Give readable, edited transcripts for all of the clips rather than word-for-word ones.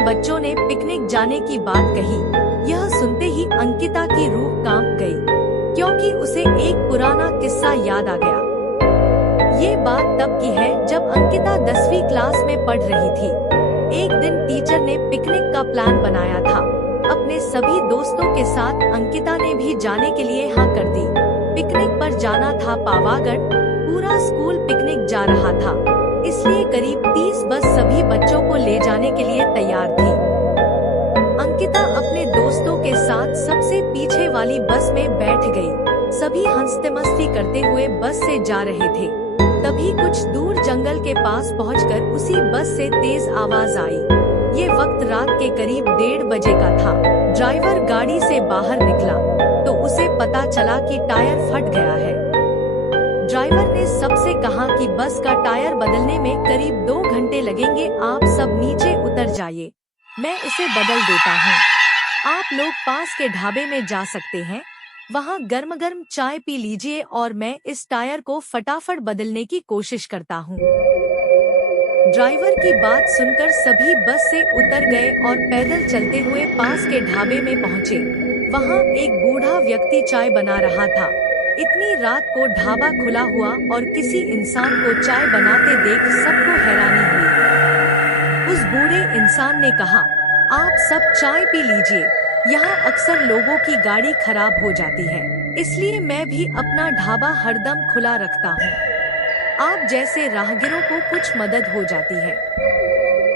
उन बच्चों ने पिकनिक जाने की बात कही। यह सुनते ही अंकिता की रूह कांप गई, क्योंकि उसे एक पुराना किस्सा याद आ गया। ये बात तब की है जब अंकिता 10वीं क्लास में पढ़ रही थी। एक दिन टीचर ने पिकनिक का प्लान बनाया था। अपने सभी दोस्तों के साथ अंकिता ने भी जाने के लिए हाँ कर दी। पिकनिक पर जाना था पावागढ़। पूरा स्कूल पिकनिक जा रहा था, इसलिए करीब 30 बस सभी बच्चों को ले जाने के लिए तैयार थी। अंकिता अपने दोस्तों के साथ सबसे पीछे वाली बस में बैठ गई। सभी हंसते मस्ती करते हुए बस से जा रहे थे। तभी कुछ दूर जंगल के पास पहुंचकर उसी बस से तेज आवाज आई। ये वक्त रात के करीब 1:30 बजे का था। ड्राइवर गाड़ी से बाहर निकला तो उसे पता चला कि टायर फट गया है। ड्राइवर ने सबसे कहा कि बस का टायर बदलने में करीब 2 घंटे लगेंगे, आप सब नीचे उतर जाइए, मैं इसे बदल देता हूँ। आप लोग पास के ढाबे में जा सकते हैं, वहाँ गर्म गर्म चाय पी लीजिए और मैं इस टायर को फटाफट बदलने की कोशिश करता हूँ। ड्राइवर की बात सुनकर सभी बस से उतर गए और पैदल चलते हुए पास के ढाबे में पहुँचे। वहाँ एक बूढ़ा व्यक्ति चाय बना रहा था। इतनी रात को ढाबा खुला हुआ और किसी इंसान को चाय बनाते देख सबको हैरानी हुई। उस बूढ़े इंसान ने कहा, आप सब चाय पी लीजिए, यहाँ अक्सर लोगों की गाड़ी खराब हो जाती है, इसलिए मैं भी अपना ढाबा हरदम खुला रखता हूँ। आप जैसे राहगीरों को कुछ मदद हो जाती है।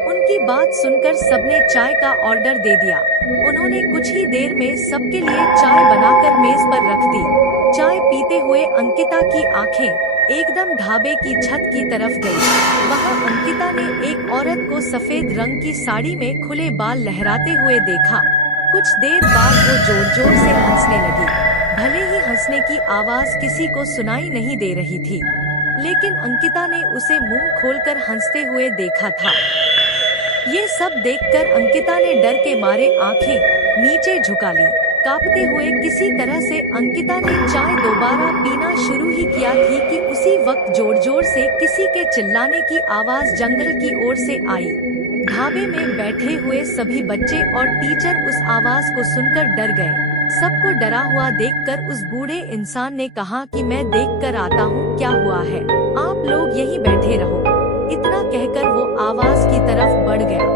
उनकी बात सुनकर सबने चाय का ऑर्डर दे दिया। उन्होंने कुछ ही देर में सबके लिए चाय बनाकर मेज पर रख दी। चाय पीते हुए अंकिता की आंखें एकदम ढाबे की छत की तरफ गई। वहाँ अंकिता ने एक औरत को सफेद रंग की साड़ी में खुले बाल लहराते हुए देखा। कुछ देर बाद वो जोर जोर से हंसने लगी। भले ही हंसने की आवाज किसी को सुनाई नहीं दे रही थी, लेकिन अंकिता ने उसे मुंह खोलकर हंसते हुए देखा था। ये सब देखकर अंकिता ने डर के मारे आंखें नीचे झुका ली। कांपते हुए किसी तरह से अंकिता ने चाय दोबारा पीना शुरू ही किया थी कि उसी वक्त जोर जोर से किसी के चिल्लाने की आवाज जंगल की ओर से आई। ढाबे में बैठे हुए सभी बच्चे और टीचर उस आवाज को सुनकर डर गए। सबको डरा हुआ देखकर उस बूढ़े इंसान ने कहा कि मैं देखकर आता हूँ क्या हुआ है, आप लोग यहीं बैठे रहो। इतना कहकर वो आवाज की तरफ बढ़ गया।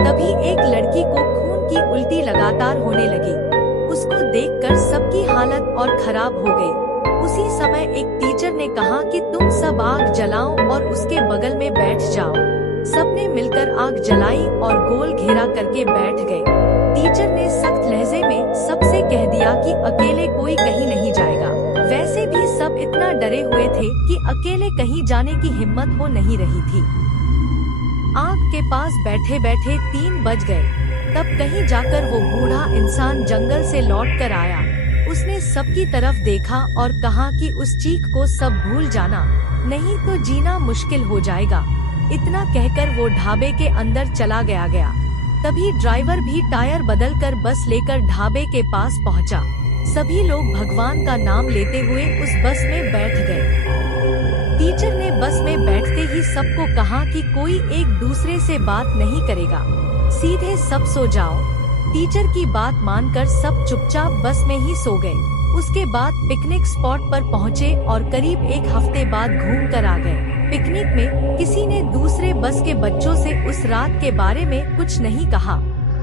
तभी एक लड़की को खून की उल्टी लगातार होने लगी। उसको देखकर सबकी हालत और खराब हो गई। उसी समय एक टीचर ने कहा कि तुम सब आग जलाओ और उसके बगल में बैठ जाओ। सबने मिलकर आग जलाई और गोल घेरा करके बैठ गए। टीचर ने सख्त लहजे में सबसे कह दिया कि अकेले कोई कहीं नहीं जाएगा। वैसे भी सब इतना डरे हुए थे कि अकेले कहीं जाने की हिम्मत हो नहीं रही थी। आग के पास बैठे बैठे 3 बज गए। तब कहीं जाकर वो बूढ़ा इंसान जंगल से लौट कर आया। उसने सबकी तरफ देखा और कहा कि उस चीख को सब भूल जाना, नहीं तो जीना मुश्किल हो जाएगा। इतना कहकर वो ढाबे के अंदर चला गया। तभी ड्राइवर भी टायर बदलकर बस लेकर ढाबे के पास पहुंचा। सभी लोग भगवान का नाम लेते हुए उस बस में बैठ गए। टीचर ने बस में बैठते ही सबको कहा कि कोई एक दूसरे से बात नहीं करेगा, सीधे सब सो जाओ। टीचर की बात मानकर सब चुपचाप बस में ही सो गए। उसके बाद पिकनिक स्पॉट पर पहुँचे और करीब 1 हफ्ते बाद घूम कर आ गए। पिकनिक में किसी ने दूसरे बस के बच्चों से उस रात के बारे में कुछ नहीं कहा,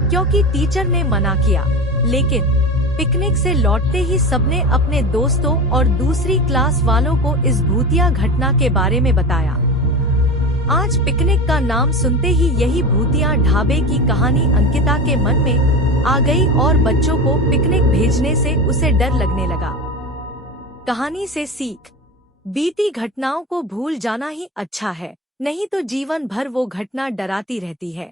क्योंकि टीचर ने मना किया। लेकिन पिकनिक से लौटते ही सबने अपने दोस्तों और दूसरी क्लास वालों को इस भूतिया घटना के बारे में बताया। आज पिकनिक का नाम सुनते ही यही भूतिया ढाबे की कहानी अंकिता के मन में आ गई और बच्चों को पिकनिक भेजने से उसे डर लगने लगा। कहानी से सीख, बीती घटनाओं को भूल जाना ही अच्छा है, नहीं तो जीवन भर वो घटना डराती रहती है।